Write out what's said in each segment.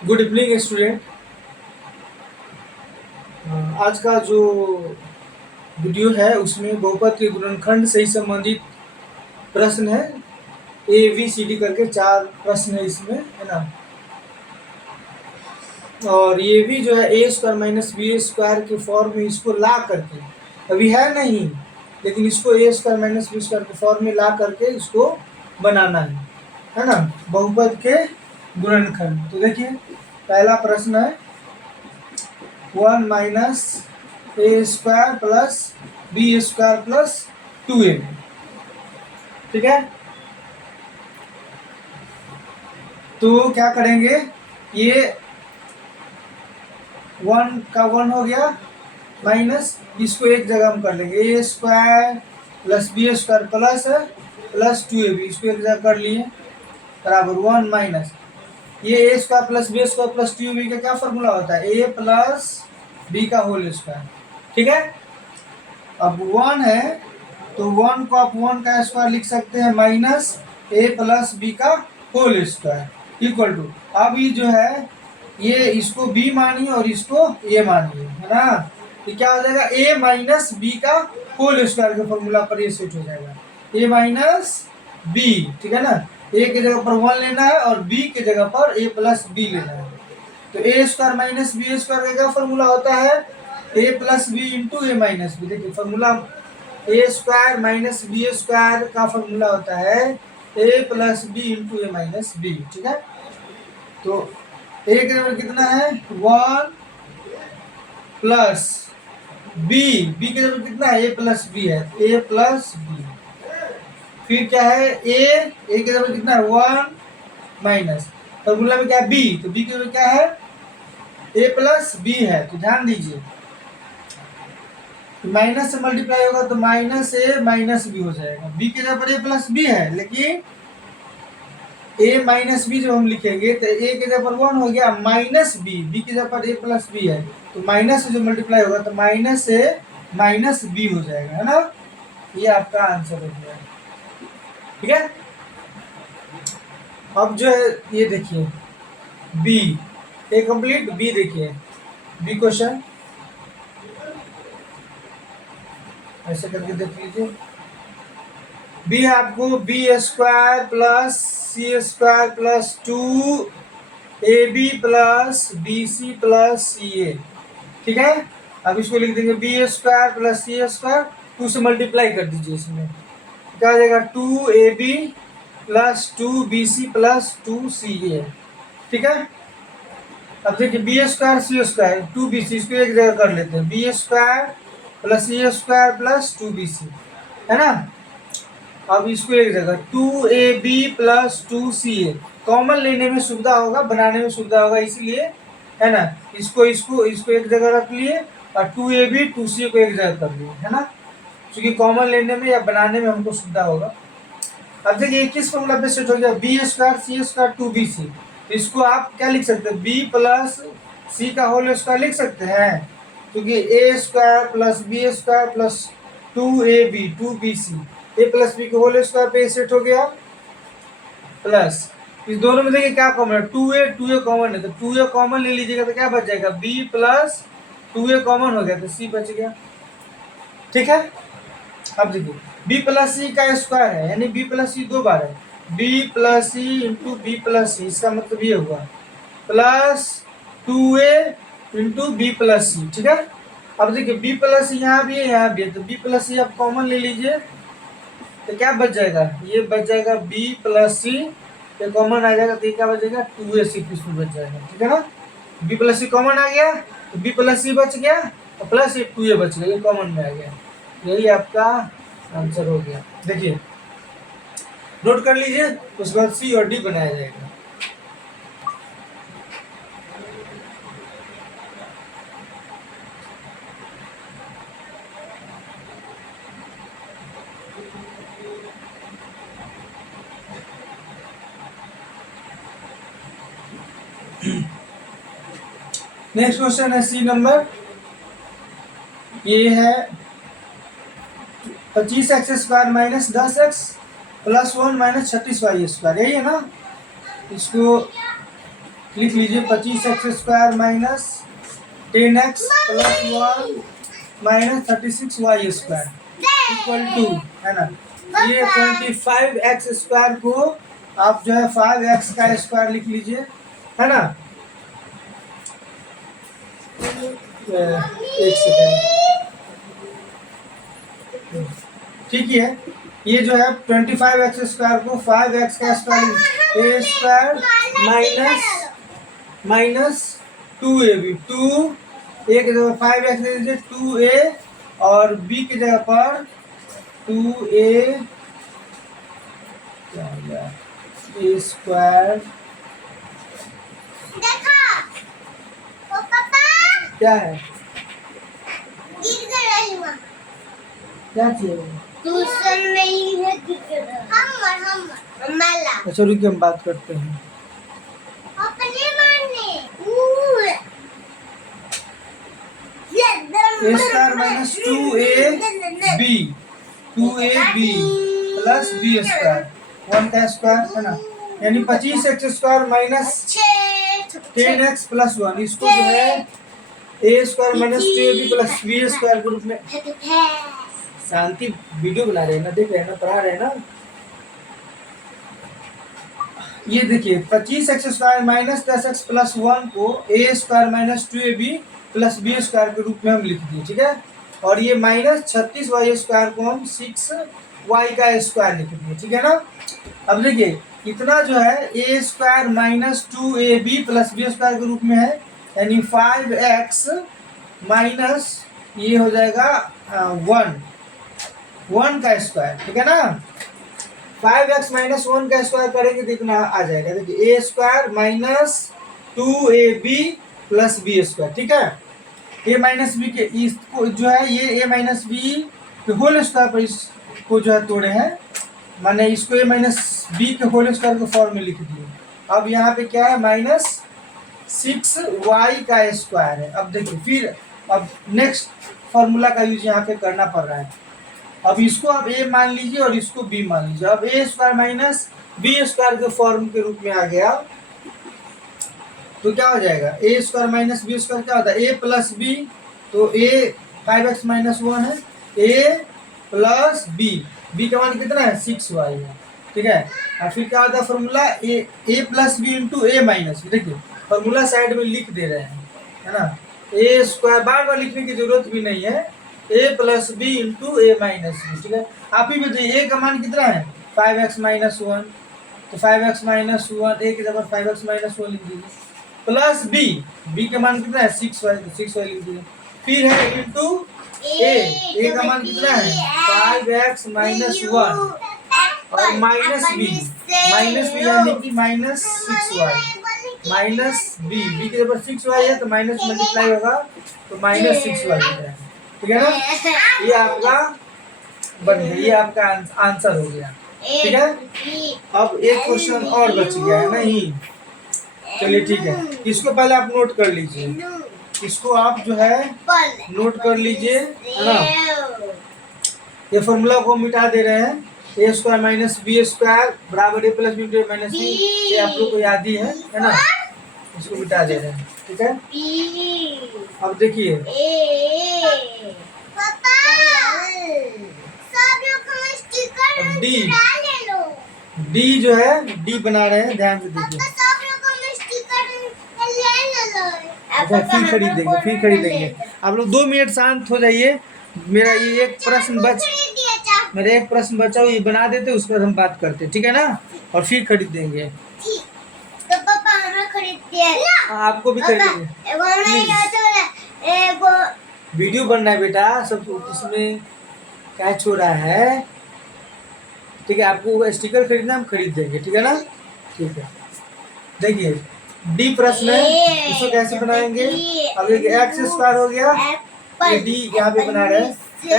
Good evening student. आज का जो वीडियो है उसमें बहुपद के गुणनखंड से ही संबंधित प्रश्न है। ए बी सी डी करके 4 प्रश्न है इसमें, है ना। और ये भी जो है A square minus b square के फॉर्म में इसको ला करके, अभी है नहीं लेकिन इसको a square minus b square के फॉर्म में ला करके इसको बनाना है ना, बहुपद के गुणनखंड। तो देखिए पहला प्रश्न है 1 minus A square plus B square plus 2ab, ठीक है। तो क्या करेंगे, ये 1 का 1 हो गया माइनस, इसको एक जगह हम कर लेंगे A square plus B square plus 2ab, इसको एक जगह कर लिए बराबर 1 माइनस ये A square plus B square plus 2ab का क्या फॉर्मूला होता है, ए प्लस बी का होल स्क्वायर, ठीक है। अब 1 है तो 1 को आप 1 का स्क्वायर लिख सकते हैं माइनस ए प्लस बी का होल स्क्वायर इक्वल टू, अब ये जो है ये इसको b मानिए और इसको a मानिए, है ना। ये क्या हो जाएगा, a माइनस बी का होल स्क्वायर के फॉर्मूला पर ये सेट हो जाएगा, a माइनस बी, ठीक है ना। a के जगह पर 1 लेना है और b के जगह पर a प्लस बी लेना है। तो ए स्क्वायर माइनस बी स्क्वायर का क्या फॉर्मूला होता है, A plus B into a minus B. देखिए फॉर्मूला ए स्क्वायर माइनस बी स्क्वायर का फॉर्मूला होता है A plus B into a minus B, ठीक है। तो ए के नंबर कितना है 1 प्लस बी, बी के नंबर कितना है ए प्लस बी है, ए प्लस बी। फिर क्या है ए के नंबर कितना है 1 माइनस फॉर्मूला में क्या है बी, तो बी के नंबर क्या है ए प्लस बी है। तो ध्यान दीजिए माइनस से मल्टीप्लाई होगा तो माइनस ए माइनस बी हो जाएगा, बी के जगह पर ए प्लस बी है लेकिन ए माइनस बी जब हम लिखेंगे तो ए के जगह पर 1 हो गया माइनस बी, बी के जगह पर ए प्लस बी है तो माइनस से जो मल्टीप्लाई होगा तो माइनस ए माइनस बी हो जाएगा, है ना। ये आपका आंसर हो गया, ठीक है। अब जो है ये देखिए बी ए कंप्लीट, बी देखिए बी क्वेश्चन ऐसे करके देख लीजिए। बी है आपको B square plus C square plus 2ab plus B C plus C A, ठीक है। अब इसको लिख देंगे B square plus C square, 2 से मल्टीप्लाई कर दीजिए, इसमें क्या आ जाएगा 2ab plus 2bc plus 2ca, ठीक है। अब देखिए बी स्क्वायर सी स्क्वायर 2bc, इसको एक जगह कर लेते हैं B square plus C square plus 2bc, है ना। अब इसको एक जगह 2ab प्लस 2ca कॉमन लेने में सुविधा होगा, बनाने में सुविधा होगा, इसलिए, है ना। इसको इसको इसको एक जगह रख लिए और 2ab 2ca को एक जगह कर लिए, है ना, क्योंकि कॉमन लेने में या बनाने में हमको सुविधा होगा। अब देखिए किस फॉर्मूला पे सेट हो गया बी स्क्वायर सी स्क्वायर 2bc, इसको आप क्या लिख सकते हैं बी प्लस सी का होल स्क्वायर लिख सकते हैं, क्योंकि A square plus B square plus 2ab 2bc A plus B के होल स्क्वायर पे सेट हो गया प्लस इस दोनों में देखिए क्या कॉमन है 2a कॉमन है तो 2a कॉमन ले लीजिएगा तो क्या बच जाएगा b प्लस 2a कॉमन हो गया तो c बच गया, ठीक है। अब देखिए b प्लस सी का स्क्वायर है यानी b प्लस सी 2 बार है, b plus C into B plus C, इसका मतलब ये हुआ plus 2a into B plus C, ठीक है। अब देखिए b प्लस सी यहाँ भी है यहाँ भी है तो b प्लस सी आप कॉमन ले लीजिए तो क्या बच जाएगा, ये बच जाएगा b प्लस सी, ये कॉमन आ जाएगा तो ये क्या बचेगा 2ac इसमें बच जाएगा, ठीक है ना। b प्लस सी कॉमन आ गया तो b प्लस सी बच गया और प्लस ये 2a बच गया, ये कॉमन में आ गया, यही आपका आंसर हो गया। देखिए नोट कर लीजिए, उसके बाद सी और डी बनाया जाएगा। नेक्स्ट क्वेश्चन है सी नंबर, ये है 25x square minus 10x plus 1 minus 36y square, यही है ना। इसको लिख लीजिए 25x² minus 10x plus 1 minus 36y² equal to, है ना। ये 25x² को आप जो है 5x का स्क्वायर लिख लीजिए, है ना। एक सेकेंड, ठीक है। ये जो है 25x² को 5x का स्क्वायर ए स्क्वायर माइनस 2ab, 2 ए की जगह 5x दे दीजिए 2a और b की जगह पर 2a ए स्क्वायर। क्या है, क्या चाहिए? नहीं है, अच्छा रुकिए हम बात करते हैं। A square minus 2ab plus B square 1 का स्क्वायर, है ना। यानी 25x² माइनस 10x प्लस 1, इसको जो है A square minus 2ab plus B square के रूप में। शांति, वीडियो बना रहे हैं ना, देख रहे हैं ना, पढ़ा रहे हैं ना। ये देखिए 25x² माइनस 10x प्लस 1 को A square minus 2ab plus B square के रूप में हम लिख दिए, ठीक है। और ये माइनस 36y² को हम 6y का स्क्वायर लिख दिए, ठीक है ना। अब देखिए इतना जो है A square minus 2ab plus B square के रूप में है, यानी 5x माइनस ये हो जाएगा 1 का स्क्वायर, ठीक है ना। 5x माइनस 1 का स्क्वायर करेंगे तो इतना आ जाएगा। देखिए A square minus 2ab plus B square, ठीक है। ए माइनस बी के इसको जो है ये ए माइनस बी के होल स्क्वायर पर इसको जो है तोड़े हैं, माने इसको ए माइनस बी के होल स्क्वायर के फॉर्म में लिख दिए। अब यहाँ पे क्या है, माइनस 6y का स्क्वायर है। अब देखिए फिर अब नेक्स्ट फॉर्मूला का यूज यहाँ पे करना पड़ रहा है। अब इसको आप ए मान लीजिए और इसको बी मान लीजिए। अब ए स्क्वायर माइनस बी स्क्वायर के फॉर्म के रूप में आ गया तो क्या हो जाएगा, ए स्क्वायर माइनस बी स्क्वायर क्या होता है, ए प्लस बी, तो ए 5x माइनस 1 है, ए प्लस बी का मान कितना है 6y है, ठीक है। और फिर क्या होता है formula, A plus B into a minus B. देखिए फॉर्मूला साइड में लिख दे रहे हैं, है ना। ए स्क्वायर बार बार लिखने की जरूरत भी नहीं है, A plus B into a minus B, ठीक है। आप ही बताइए ए का मान कितना है 5x माइनस 1, तो 5x माइनस 1 ए की जगह 5x माइनस 1 लिख दीजिए, प्लस बी का मान कितना है 6y, तो 6y लिख दीजिए। फिर है इंटू ए का मान कितना है 5x माइनस 1 और माइनस बी यानी कि माइनस 6y माइनस बी की जगह 6y है तो माइनस मल्टीप्लाई होगा तो माइनस 6y लिख रहे हैं, ठीक है ना। ये आपका बन गया, ये आपका आंसर हो गया, ठीक है। अब एक क्वेश्चन और बच गया है, नहीं चलिए ठीक है, इसको पहले आप नोट कर लीजिए, इसको आप जो है नोट कर लीजिए, है ना। ये फॉर्मूला को मिटा दे रहे हैं, A square minus b square बराबर ए प्लस बी माइनस बी, ये आप लोग को याद ही है ना। इसको मिटा दे रहे हैं, ठीक है। अब देखिए डी जो है डी बना रहे हैं, ध्यान से देखिए। अच्छा फिर खरीदेंगे आप लोग 2 मिनट शांत हो जाइए। मेरा ये एक प्रश्न बचा ये बना देते, उसके बाद हम बात करते, ठीक है ना, और फिर खरीदेंगे। तो पापा हमें खरीदते आपको भी खरीदेंगे। वीडियो बनना है बेटा, सब इसमें क्या छोड़ा है, ठीक है। आपको स्टिकर खरीदना हम खरीद देंगे, ठीक है ना, ठीक है। देखिए डी प्रश्न है, इसको कैसे बनाएंगे। अब देखिए एक्स स्क्वायर हो गया, ये डी यहाँ पे बना रहे हैं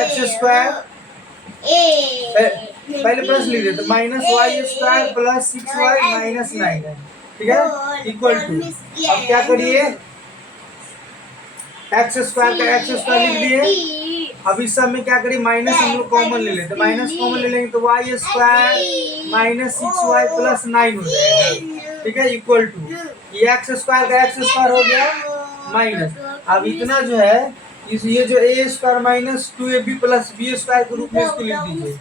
एक्स स्क्वायर, पहले प्रश्न लिख देते minus y square plus 6y minus 9 है, ठीक है, इक्वल टू। अब क्या करिए, एक्स स्क्वायर का एक्स स्क्वायर लिख दिए। अब इस सब में क्या करिए, माइनस हम लोग कॉमन ले लेते, माइनस कॉमन ले लेंगे तो y² माइनस 6y प्लस 9 हो जाएगा, ठीक है, इक्वल टू। ये एक्स स्क्वायर का एक्स स्क्वायर हो गया माइनस। अब इतना जो है इस ये जो A square minus 2ab plus B square के रूप में इसको लिख दीजिए।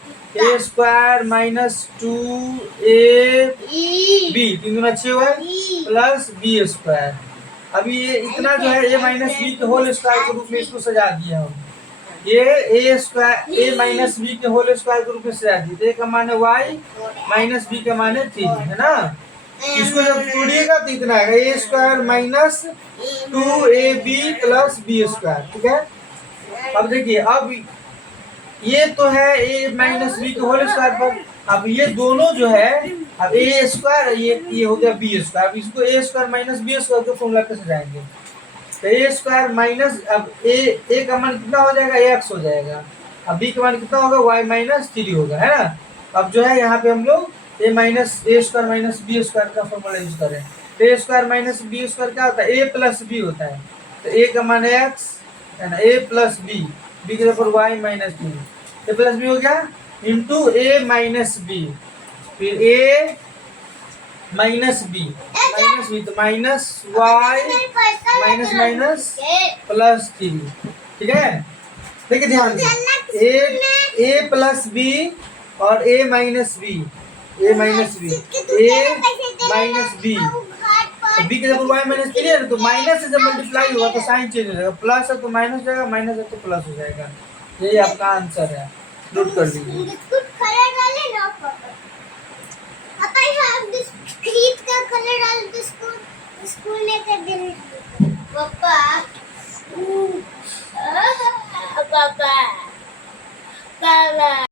ए स्क्वायर माइनस 2ab 3 दूना 6 हुआ प्लस बी स्क्वायर। अभी ये इतना जो है ए माइनस बी के होल स्क्वायर के रूप में इसको सजा दिया हम। ये A square A minus B के होल स्क्वायर के रूप में सजा दिए। ए का मान है वाई माइनस बी का मान है 3 है ना। इसको जब जोड़िएगा तो इतना आएगा A square minus 2ab plus B square. ठीक है। अब देखिए अब ये तो है ए माइनस बी के होल स्क्वायर पर। अब ये दोनों जो है अब ए स्क्वायर ये हो गया बी स्क्वायर। अब इसको a square minus b square के फॉर्मूला पे सजाएंगे तो ए स्क्वायर माइनस अब ए का मान कितना हो जाएगा एक्स हो जाएगा। अब बी का मान कितना होगा वाई माइनस 3 होगा है ना। अब जो है यहाँ पे हम लोग ए स्क्वायर माइनस बी स्क्वायर का फॉर्मूला यूज करें तो ए स्क्वायर माइनस बी स्क्वायर क्या होता है ए प्लस बी होता है। तो ए का मान है एक्स है ना ए प्लस बी बी के ऊपर y minus 3 a plus b हो गया इंटू ए माइनस बी फिर ए माइनस बी तो minus y minus minus plus 3। ठीक है। देखिए ध्यान से ए प्लस बी और ए माइनस बी ए माइनस बी बी के जब वाई माइनस 3 है ना तो माइनस से जब मल्टीप्लाई होगा तो साइन चेंज हो जाएगा। प्लस है तो माइनस हो जाएगा माइनस है तो प्लस हो जाएगा। यही आपका आंसर है। नोट कर लीजिए।